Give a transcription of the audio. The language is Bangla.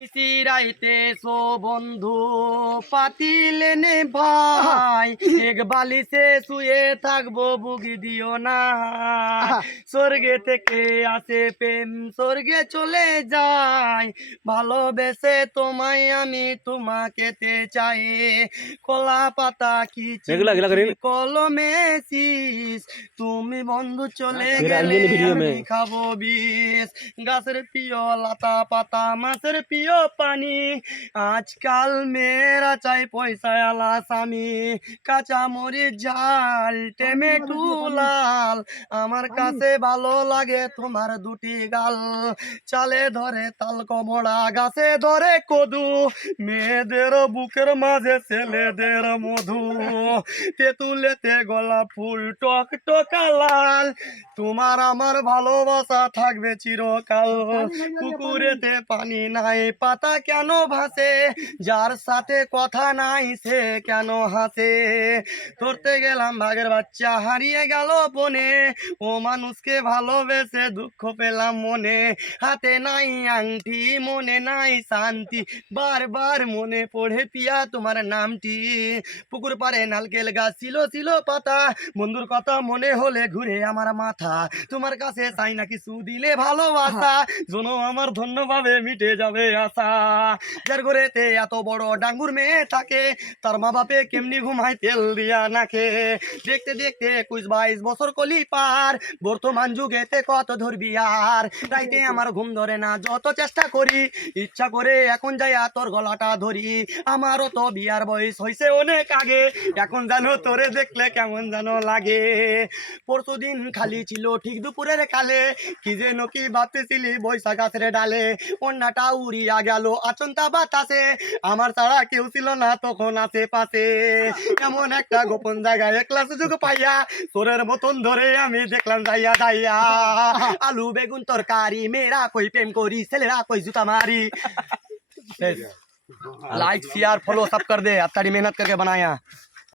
চিরাইতে সো বন্ধু পাতিলেনে ভাই এক বালিশে শুয়ে থাকবো বুগি দিও না স্বর্গে থেকে আসে প্রেম স্বর্গে চলে যায় ভালোবেসে তোমায় আমি তোমাকে চাই কলা পাতা কি কলমে শীষ তুমি বন্ধু চলে গেলে আমি খাবো বিষ গাছের প্রিয় লতা পাতা মাছের প্রিয় পানি আজকাল মেয়েরা চাই পয়সা আলা স্বামী কাঁচা মরিচ ঝাল টমেটো লাল আমার কাছে ভালো লাগে তোমার দুটি গাল চালে ধরে তাল কমড়া গাছে ধরে কদু মেয়েদের বুকের মাঝে ছেলেদের মধু তেঁতুলেতে গোলাপ ফুল টক টকা লাল তোমার আমার ভালোবাসা থাকবে চিরকাল পুকুরেতে পানি নাই পাতা কেন ভাসে যার সাথে কথা নাই সে কেন হাসে ধরতে গেলাম বাঘের বাচ্চা হারিয়ে গেল বনে ও মানুষকে ভালোবেসে দুঃখ পেলাম মনে হাতে নাই আংটি মনে নাই শান্তি বারবার মনে পড়ে পিয়া তোমার নামটি পুকুর পাড়ে নারকেল গাছ ছিল পাতা বন্ধুর কথা মনে হলে ঘুরে আমার মাথা তোমার কাছে চাই না কিছু দিলে ভালোবাসা জনো আমার ধন্যভাবে মিটে যাবে আশা যার ঘরেতে এত বড় ডাঙ্গুর মেয়ে থাকে তার মা বাপে কেমনি ঘুমায় তেল দিয়া নাকে দেখতে দেখতে 21-22 বছর কলি পার বর্তমান যুগেতে কত ধরবি আর রাইতে আমার ঘুম ধরে না যত চেষ্টা করি ইচ্ছা করে এখন যাই তোর গলাটা ধরি আমারও তো বিয়ার বয়স হয়েছে অনেক আগে এখন জানো তোরে দেখলে কেমন জানো লাগে পরশুদিন খালি ছিল ঠিক দুপুরের কালে কি যেন কি ভাবতেছিলি বৈশাখ গাছের ডালে অন্যটা উড়িয়া গেল আচন্তা বাতাসে আমার ছাড়া কেউ ছিল না তখন আশেপাশে এমন একটা গোপন জায়গায় একলা সুযোগ পাইয়া তোরের মতন ধরে আমি দেখলাম যাইয়া যাইয়া আলু বেগুন তরকারি মেয়েরা কই প্রেম করি ছেলেরা কই জুতা মারি लाइक शेयर फॉलो सब कर दे अब तारी मेहनत करके बनाया।